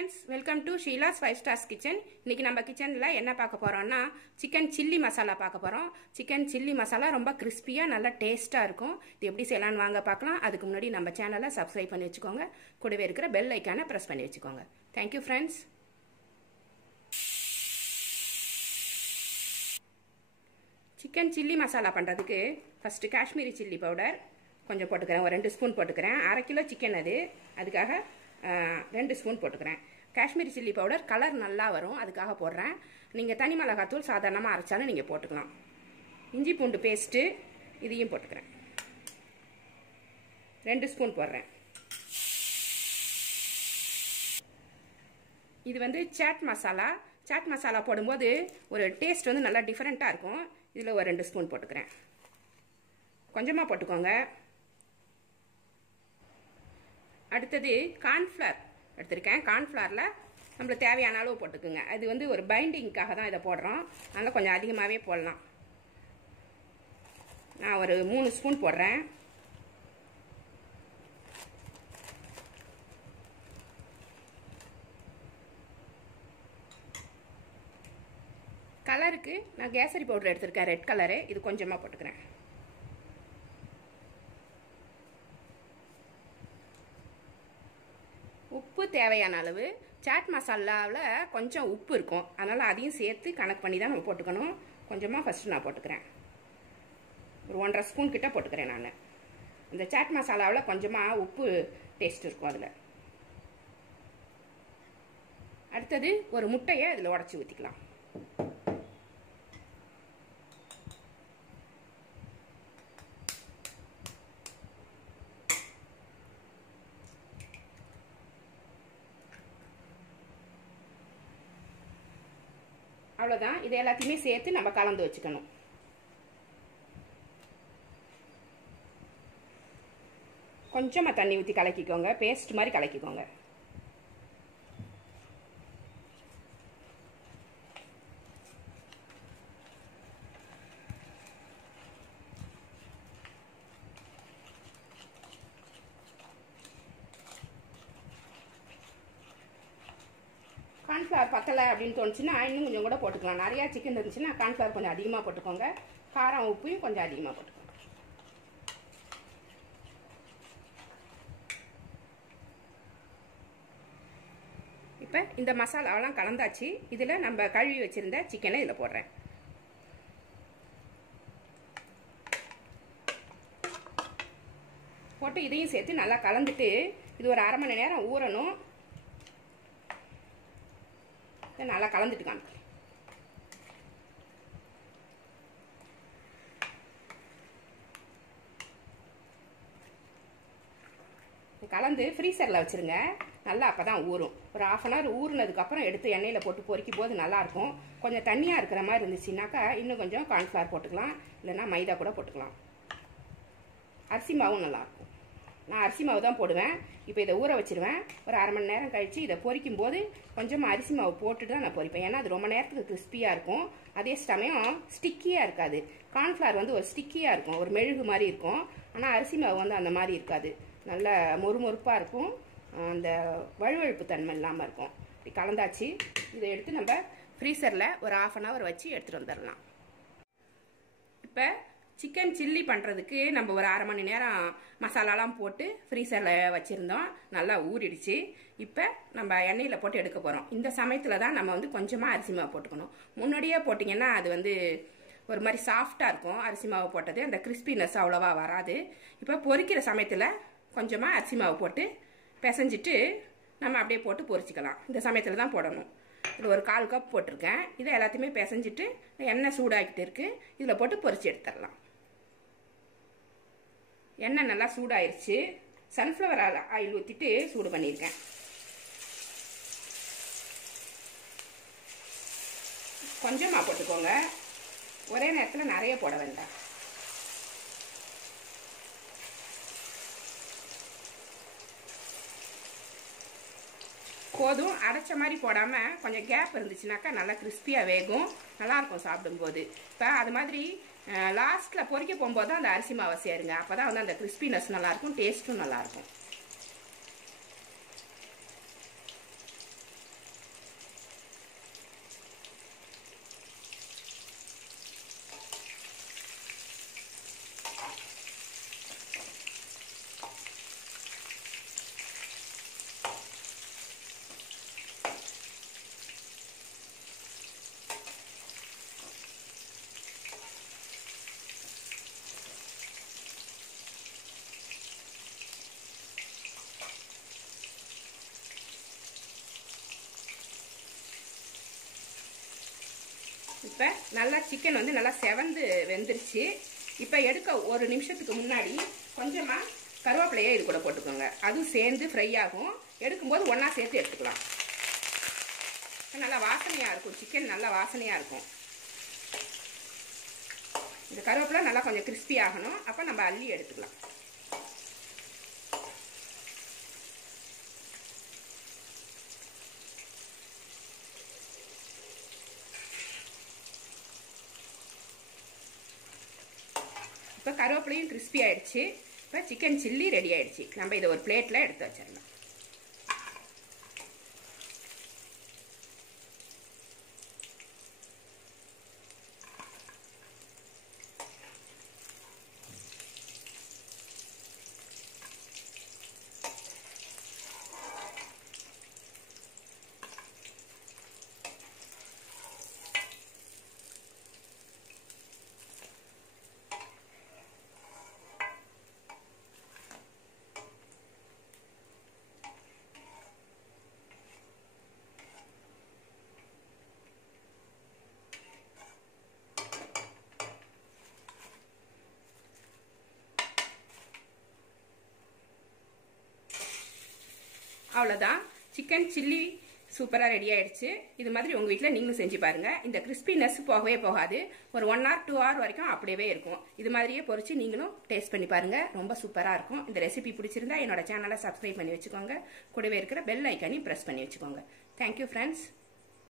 friends, welcome to Sheila's 5 Stars Kitchen. இன்னைக்கு நம்ம கிச்சன்ல என்ன பார்க்க போறோம்னா chicken chilli மசாலா பார்க்க போறோம். chicken chilli மசாலா ரொம்ப கிறிஸ்பியா நல்ல டேஸ்டா இருக்கும். இது எப்படி செய்யலாம்னு வாங்க பார்க்கலாம். அதுக்கு முன்னாடி நம்ம சேனலை சப்ஸ்கிரைப் பண்ணி வெச்சுக்கோங்க. கூடவே இருக்கிற பெல் ஐகானை பிரஸ் பண்ணி வெச்சுக்கோங்க. Thank you friends. chicken chilli masala பண்றதுக்கு first காஷ்மீரி chilli powder கொஞ்சம் போட்டுக்கறேன். ஒரு 2 ஸ்பூன் போட்டுக்கறேன். 1/2 கிலோ chicken அதுக்காக 2 ஸ்பூன் போட்டுக்கறேன். காஷ்மீரி chilli powder கலர் நல்லா வரும் அதுக்காக போடுறேன். நீங்க தனி மிளகாய் தூள் சாதாரணமா அரைச்சாலும் நீங்க போட்டுக்கலாம். இஞ்சி பூண்டு பேஸ்ட் இதையும் போட்டுக்கறேன். 2 ஸ்பூன் போடுறேன். இது வந்து சாட் மசாலா போடும்போது ஒரு டேஸ்ட் வந்து நல்லா டிஃபரெண்டா இருக்கும். இதுல ஒரு 2 ஸ்பூன் போட்டுக்கறேன். கொஞ்சமா போட்டுக்கோங்க. அடுத்தது கார்ன்ஃப்ளவர் எடுத்துர்க்கேன். கார்ன்ஃப்ளவர்ல நமக்கு தேவையான அளவு போட்டுக்குங்க. அது வந்து ஒரு பைண்டிங்காக தான் இத போடுறோம். அதனால கொஞ்சம் அதிகமாவே போடலாம். நான் ஒரு 3 ஸ்பூன் போடுறேன். கலருக்கு நான் கேசரி பவுடர் எடுத்துர்க்கேன். Red colour. இது கொஞ்சமா போட்டுக்கறேன். உப்பு தேவையான அளவு. சாட் மசாலாவில் கொஞ்சம் உப்பு இருக்கும். அதனால அதையும் சேர்த்து கணக்கு பண்ணி தான் நம்ம போட்டுக்கணும். கொஞ்சமா ஃபர்ஸ்ட் நான் போட்டுக்கிறேன். ஒரு 1.5 ஸ்பூன் கிட்ட போட்டுக்கிறேன் நான். இந்த சாட் மசாலாவில் கொஞ்சமா உப்பு டேஸ்ட் இருக்கும் அதுல. அடுத்தது ஒரு முட்டையை இதுல உடைச்சு ஊத்திக்கலாம். அவ்வளவுதான். இது எல்லாத்தையுமே சேர்த்து நம்ம கலந்து வச்சுக்கணும். கொஞ்சமா தண்ணி ஊத்தி கலக்கிக்கோங்க. பேஸ்ட் மாதிரி கலக்கிக்கோங்க. கார்ன்ஃப்ளவர் பத்தலை அப்படின்னு தோணுச்சுன்னா இன்னும் கொஞ்சம் கூட போட்டுக்கலாம். நிறைய சிக்கன் இருந்துச்சுன்னா கார்ன்ஃப்ளவர் கொஞ்சம் அதிகமாக போட்டுக்கோங்க. காரம் உப்பையும் கொஞ்சம் அதிகமாக போட்டுக்கோங்க. இப்போ இந்த மசாலாவெல்லாம் கலந்தாச்சு. இதில் நம்ம கழுவி வச்சிருந்த சிக்கனை இதில் போடுறேன். போட்டு இதையும் சேர்த்து நல்லா கலந்துட்டு இது ஒரு 1/2 மணி நேரம் ஊறணும். நல்லா கலந்துட்டு காமிக்கிறேன். கலந்து ஃப்ரீசர்ல வச்சிருங்க. நல்லா அப்பதான் ஊறும். ஒரு 1/2 அன் ஹவர் ஊறுனதுக்கு அப்புறம் எடுத்து எண்ணெயில போட்டு பொரிக்கும் போது நல்லா இருக்கும். கொஞ்சம் தண்ணியா இருக்கிற மாதிரி இருந்துச்சுனாக்கா இன்னும் கொஞ்சம் கார்ன்ஃப்ளவர் போட்டுக்கலாம். இல்லைன்னா மைதா கூட போட்டுக்கலாம். அரிசி மாவும் நல்லா இருக்கும். நான் அரிசி மாவு தான் போடுவேன். இப்போ இதை ஊற வச்சிருவேன். ஒரு 1/2 மணி நேரம் கழிச்சு இதை பொரிக்கும் போது கொஞ்சமாக அரிசி மாவு போட்டுட்டு தான் நான் பொரிப்பேன். ஏன்னா அது ரொம்ப நேரத்துக்கு கிறிஸ்பியாக இருக்கும். அதே சமயம் ஸ்டிக்கியாக இருக்காது. கார்ன்ஃப்ளவர் வந்து ஒரு ஸ்டிக்கியாக இருக்கும். ஒரு மெழுகு மாதிரி இருக்கும். ஆனால் அரிசி மாவு வந்து அந்த மாதிரி இருக்காது. நல்ல மொறுமொறுப்பாக இருக்கும். அந்த வழுவழுப்பு தன்மை இல்லாமல் இருக்கும். இப்படி கலந்தாச்சு. இதை எடுத்து நம்ம ஃப்ரீசரில் ஒரு 1/2 அன் ஹவர் வச்சு எடுத்துகிட்டு வந்துடலாம். இப்போ சிக்கன் சில்லி பண்ணுறதுக்கு நம்ம ஒரு 1/2 மணி நேரம் மசாலாலாம் போட்டு ஃப்ரீசரில் வச்சுருந்தோம். நல்லா ஊறிடுச்சு. இப்போ நம்ம எண்ணெயில் போட்டு எடுக்க போகிறோம். இந்த சமயத்தில் தான் நம்ம வந்து கொஞ்சமாக அரிசி மாவு போட்டுக்கணும். முன்னாடியே போட்டிங்கன்னா அது வந்து ஒரு மாதிரி சாஃப்டாக இருக்கும். அரிசி மாவு போட்டது அந்த கிறிஸ்பினஸ் அவ்வளோவா வராது. இப்போ பொரிக்கிற சமயத்தில் கொஞ்சமாக அரிசி மாவு போட்டு பிசைஞ்சிட்டு நம்ம அப்படியே போட்டு பொரிச்சிக்கலாம். இந்த சமயத்தில் தான் போடணும். இதில் ஒரு 1/4 கப் போட்டிருக்கேன். இதை எல்லாத்தையுமே பிசைஞ்சிட்டு எண்ணெய் சூடாகிட்டு இருக்கு. இதில் போட்டு பொரிச்சு எடுத்துடலாம். எண்ணெய் நல்லா சூடாயிருச்சு. சன்ஃப்ளவர் ஆயில் ஊற்றிட்டு சூடு பண்ணியிருக்கேன். கொஞ்சமாக போட்டுக்கோங்க. ஒரே நேரத்தில் நிறைய போட வேண்டாம். போதும். அரைச்ச மாதிரி போடாமல் கொஞ்சம் கேப் இருந்துச்சுனாக்கா நல்லா கிறிஸ்பியாக வேகும். நல்லாயிருக்கும் சாப்பிடும்போது. இப்போ அது மாதிரி லாஸ்ட்டில் பொரிக்க போகும்போது தான் அந்த அரிசி மாவை சேருங்க. அப்போ தான் வந்து அந்த கிறிஸ்பினஸ் நல்லாயிருக்கும். டேஸ்ட்டும் நல்லாயிருக்கும். இப்போ நல்லா சிக்கன் வந்து நல்லா செவந்து வெந்துருச்சு. இப்போ எடுக்க ஒரு நிமிஷத்துக்கு முன்னாடி கொஞ்சமாக கருவேப்பிலையே இது கூட போட்டுக்கோங்க. அதுவும் சேர்ந்து ஃப்ரை ஆகும். எடுக்கும்போது ஒன்றா சேர்த்து எடுத்துக்கலாம். நல்லா வாசனையாக இருக்கும். சிக்கன் நல்லா வாசனையாக இருக்கும். இந்த கருவேப்பிலை நல்லா கொஞ்சம் கிறிஸ்பி ஆகணும். அப்போ நம்ம அள்ளி எடுத்துக்கலாம். இப்போ கருவேப்பிலையும் கிறிஸ்பி ஆயிடுச்சு. இப்போ சிக்கன் சில்லி ரெடி ஆயிடுச்சு. நம்ம இதை ஒரு பிளேட்டில் எடுத்து வச்சிடலாம். அவ்வளோதான், சிக்கன் சில்லி சூப்பராக ரெடி ஆயிடுச்சு. இது மாதிரி உங்கள் வீட்டில் நீங்களும் செஞ்சு பாருங்கள். இந்த கிறிஸ்பினஸ் போகவே போகாது. ஒரு 1 hour 2 hour வரைக்கும் அப்படியே இருக்கும். இது மாதிரியே பொரிச்சு நீங்களும் டேஸ்ட் பண்ணி பாருங்கள். ரொம்ப சூப்பராக இருக்கும். இந்த ரெசிபி பிடிச்சிருந்தா என்னோட சேனலை சப்ஸ்கிரைப் பண்ணி வச்சுக்கோங்க. கூடவே இருக்கிற பெல் ஐக்கானையும் ப்ரெஸ் பண்ணி வச்சுக்கோங்க. Thank you friends.